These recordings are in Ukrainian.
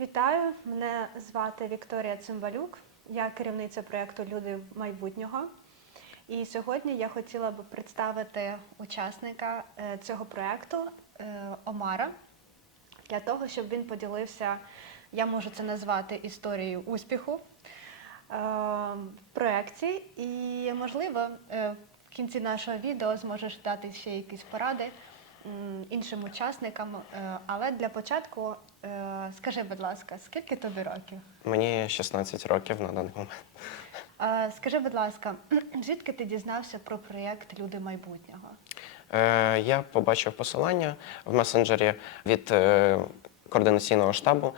Вітаю, мене звати Вікторія Цимбалюк. Я керівниця проєкту Люди майбутнього. І сьогодні я хотіла би представити учасника е, цього проєкту е, Омара для того, щоб він поділився, я можу це назвати історією успіху е, в проєкті. І, можливо, в кінці нашого відео зможеш дати ще якісь поради іншим учасникам. Е, Але для початку е, скажи, будь ласка, скільки тобі років? Мені 16 років на даний момент. Е, Скажи, будь ласка, звідки ти дізнався про проєкт Люди майбутнього? Я побачив посилання в месенджері від координаційного штабу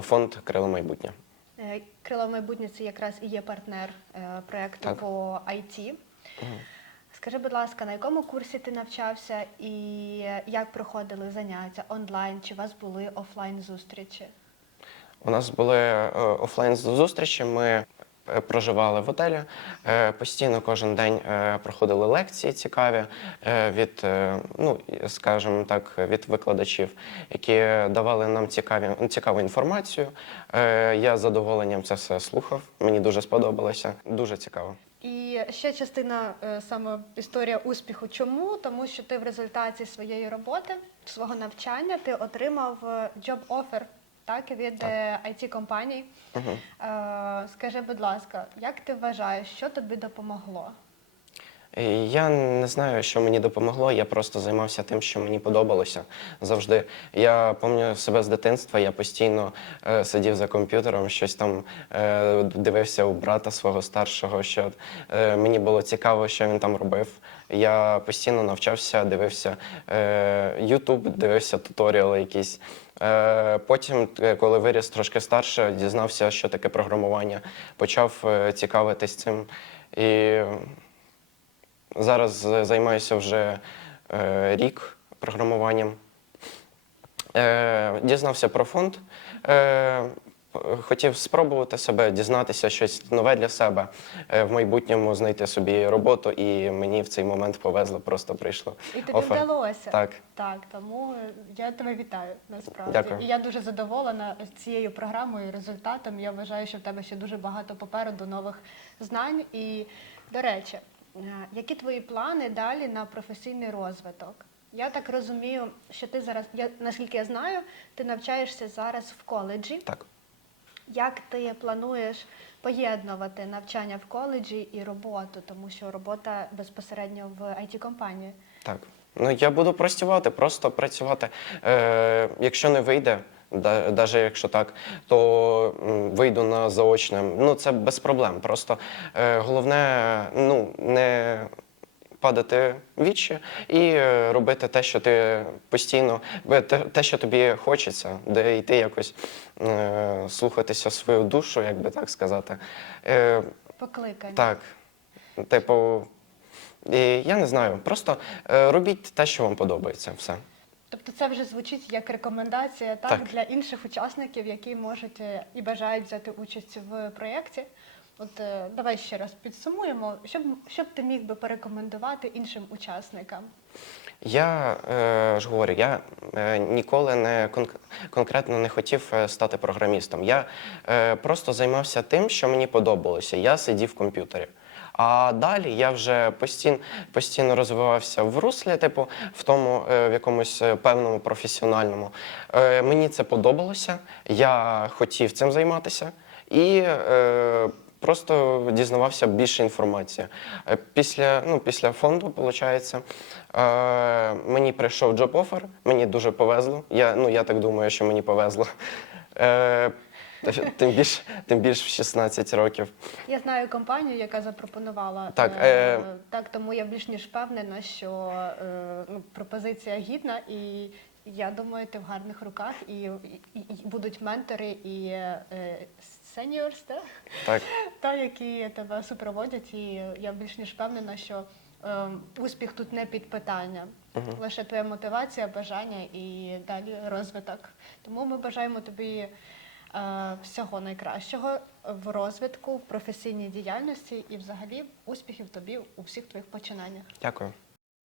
фонд Крило майбутнє. Крило майбутнє це якраз і є партнер проєкту по IT. Скажи, будь ласка, на якому курсі ти навчався і як проходили заняття онлайн? Чи у вас були офлайн зустрічі? У нас були е, офлайн зустрічі. Ми е, проживали в готелі. е, Постійно кожен день е, проходили лекції цікаві е, від, е, ну скажімо так, від викладачів, які давали нам цікаві цікаву інформацію. Е, Я з задоволенням це все слухав. Мені дуже сподобалося. Дуже цікаво. І ще частина е, саме історія успіху. Чому? Тому що ти в результаті своєї роботи, свого навчання, ти отримав е, job offer так, від it компаній. Е, Скажи, будь ласка, як ти вважаєш, що тобі допомогло? Я не знаю, що мені допомогло. Я просто займався тим, що мені подобалося завжди. Я пам'ятаю себе з дитинства. Я постійно е, сидів за комп'ютером, щось там е, дивився у брата свого старшого. Що е, мені було цікаво, що він там робив. Я постійно навчався, дивився е, дивився туторіали якісь. Е, Потім, е, коли виріс трошки старше, дізнався, що таке програмування, почав е, цікавитись цим. І Зараз е, займаюся вже е, рік програмуванням. Е, дізнався про фонд. Е, хотів спробувати себе, дізнатися щось нове для себе, е, в майбутньому знайти собі роботу, і мені в цей момент повезло, просто прийшло. І тобі офер. вдалося. Так. Так, тому е, я тебе вітаю насправді. Дякую. І я дуже задоволена цією програмою і результатом. Я вважаю, що в тебе ще дуже багато попереду нових знань. І, до речі, які твої плани далі на професійний розвиток? Я так розумію, що ти зараз, я, наскільки я знаю, ти навчаєшся зараз в коледжі. Так. Як ти плануєш поєднувати навчання в коледжі і роботу, тому що робота безпосередньо в it компанії Так. Ну я буду працювати, просто працювати. Е, якщо не вийде, навіть якщо так, то вийду на заочне. Ну це без проблем. Просто е, головне ну, не падати в вічі і е, робити те, що ти постійно, те, що тобі хочеться, де йти якось е, слухатися свою душу, як би так сказати. Покликання. так, типу, я не знаю, просто робіть те, що вам подобається, все. Тобто це вже звучить як рекомендація так, Так. для інших учасників, які можуть е, і бажають взяти участь в проєкті. От е, давай ще раз підсумуємо, що б, що б ти міг би порекомендувати іншим учасникам? Я е, ж говорю, я е, ніколи не конк- конкретно не хотів е, стати програмістом. Я е, просто займався тим, що мені подобалося. Я сидів в комп'ютері. А далі я вже постійно, постійно розвивався в руслі, типу, в тому, е, в якомусь е, певному професіональному. Е, мені це подобалося, я хотів цим займатися і просто дізнавався більше інформації. Після, ну, після фонду, виходить, е, мені прийшов джоб офер, мені дуже повезло. Я, ну, я так думаю, що мені повезло. Е, тим більш, тим більш в 16 років. Я знаю компанію, яка запропонувала Так, е, е, так, тому я більш ніж впевнена, що е, ну, пропозиція гідна, і я думаю, ти в гарних руках, і, і, і будуть ментори і е, seniors, так? Так. та, які тебе супроводять, і я більш ніж впевнена, що е, успіх тут не під питання. Лише твоя мотивація, бажання і далі розвиток. Тому ми бажаємо тобі всього найкращого в розвитку, професійній діяльності і взагалі успіхів тобі у всіх твоїх починаннях. Дякую.